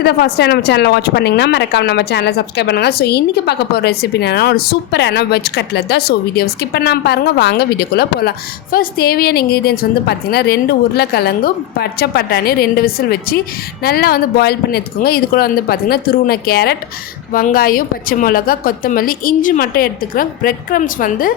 இதை first time நம்ம சேனலில் வாட்ச் பண்ணிங்கன்னா மறக்காம நம்ம சேனலை சப்ஸ்கிரைப் பண்ணுங்கள் ஸோ இன்றைக்கி பார்க்க போகிற ரெசிபி என்னன்னா ஒரு சூப்பரான வெஜ் கட்லட் தான். ஸோ வீடியோ ஸ்கிப் பண்ணாமல் பாருங்கள் வாங்க வீடியோக்குள்ளே போகலாம் ஃபர்ஸ்ட் தேவையான இன்க்ரீடியன்ஸ் வந்து பார்த்திங்கன்னா ரெண்டு உருளைக்கிழங்கு பச்சை பட்டாணி ரெண்டு விசில் வச்சு நல்லா வந்து பாயில் பண்ணி எடுத்துக்கோங்க. இது கூட வந்து பார்த்திங்கன்னா துருவின கேரட் வெங்காயம் பச்சை மிளகா கொத்தமல்லி இஞ்சி மட்டும் எடுத்துக்கிறேன். பிரெட் க்ரம்ஸ் வந்து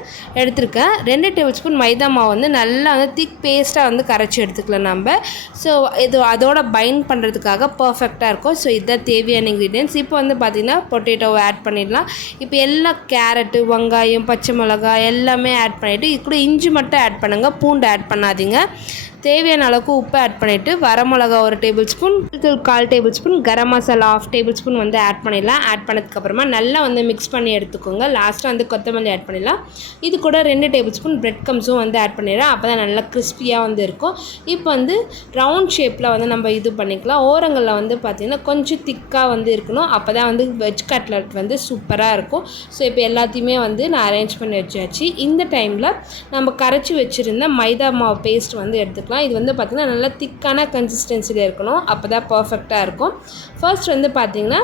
எடுத்துருக்கேன். ரெண்டு டேபிள் ஸ்பூன் மைதா மாவு வந்து நல்லா வந்து திக் பேஸ்ட்டாக வந்து கரைச்சி எடுத்துக்கலாம் நம்ம. ஸோ இது அதோட பைண்ட் பண்ணுறதுக்காக பர்ஃபெக்டாக இருக்கும். ஸோ இதுதான் தேவையான இன்க்ரீடியன்ஸ் இப்போ வந்து பார்த்திங்கன்னா பொட்டேட்டோவை ஆட் பண்ணிடலாம். இப்போ எல்லா கேரட்டு வெங்காயம் பச்சை மிளகாய் எல்லாமே ஆட் பண்ணிவிட்டு இது கூட இஞ்சி மட்டும் ஆட் பண்ணுங்கள் பூண்டு ஆட் பண்ணாதீங்க. தேவையான அளவுக்கு உப்பு ஆட் பண்ணிவிட்டு வரமிளகா ஒரு டேபிள் ஸ்பூன் தூள் கால் table spoon garam masala half table spoon வந்து ஆட் பண்ணிடலாம். ஆட் பண்ணதுக்கப்புறமா நல்லா வந்து மிக்ஸ் பண்ணி எடுத்துக்கோங்க. லாஸ்ட்டாக வந்து கொத்தமல்லி ஆட் பண்ணிடலாம். இது கூட ரெண்டு டேபிள் ஸ்பூன் பிரெட் கம்ஸும் வந்து ஆட் பண்ணிடுறேன் அப்போ தான் நல்லா கிறிஸ்பியாக வந்து இருக்கும். இப்போ வந்து ரவுண்ட் ஷேப்பில் வந்து நம்ம இது பண்ணிக்கலாம். ஓரங்களில் வந்து பார்த்திங்கன்னா கொஞ்சம் திக்காக வந்து இருக்கணும். அப்போ தான் வந்து வெஜ் கட்லட் வந்து சூப்பராக இருக்கும். ஸோ இப்போ எல்லாத்தையுமே வந்து நான் அரேஞ்ச் பண்ணி வச்சாச்சு. இந்த டைமில் நம்ம கரைச்சி வச்சுருந்த மைதா மாவு பேஸ்ட் வந்து எடுத்துக்கலாம். இது வந்து பார்த்திங்கன்னா நல்லா திக்கான கன்சிஸ்டன்சியில் இருக்கணும். அப்போ தான் பர்ஃபெக்டாக இருக்கும். ஃபர்ஸ்ட் வந்து பார்த்திங்கன்னா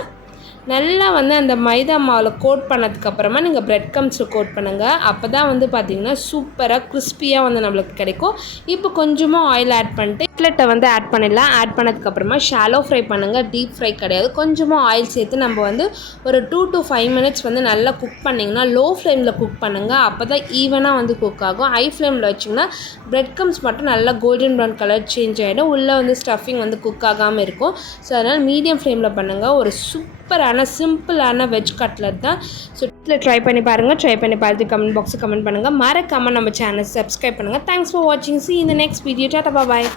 நல்லா வந்து அந்த மைதா மாவில் கோட் பண்ணதுக்கப்புறமா நீங்கள் ப்ரெட் கம்ஸில் கோட் பண்ணுங்கள் அப்போ தான் வந்து பார்த்திங்கன்னா சூப்பராக கிறிஸ்பியாக வந்து நம்மளுக்கு கிடைக்கும். இப்போ கொஞ்சமாக ஆயில் ஆட் பண்ணிட்டு கட்லெட்டை வந்து ஆட் பண்ணிடலாம். ஆட் பண்ணதுக்கப்புறமா ஷாலோ ஃப்ரை பண்ணுங்கள் டீப் ஃப்ரை கிடையாது. கொஞ்சமாக ஆயில் சேர்த்து நம்ம வந்து ஒரு டூ டு ஃபைவ் மினிட்ஸ் வந்து நல்லா குக் பண்ணிங்கன்னா லோ ஃப்ளேமில் குக் பண்ணுங்கள் அப்போ தான் ஈவனாக வந்து குக் ஆகும். ஹை ஃப்ளேமில் வச்சிங்கன்னா ப்ரெட் கம்ஸ் மட்டும் நல்லா கோல்டன் ப்ரௌன் கலர் சேஞ்ச் ஆகிடும் உள்ளே வந்து ஸ்டஃபிங் வந்து குக் ஆகாமல் இருக்கும். ஸோ அதனால் மீடியம் ஃப்ளேமில் பண்ணுங்கள் ஒரு சூப்பரான சிம்பிளான வெஜ் கட்லட் தான். ஸோ இதில் ட்ரை பண்ணி பாருங்கள் ட்ரை பண்ணி பார்த்து கமெண்ட் பாக்ஸில் கமெண்ட் பண்ணுங்கள் மறக்காமல் நம்ம சேனல் சப்ஸ்கிரைப் பண்ணுங்கள் தேங்க்ஸ் ஃபார் வாட்சிங் சி இந்த நெக்ஸ்ட் வீடியோ டாட்டா பாய்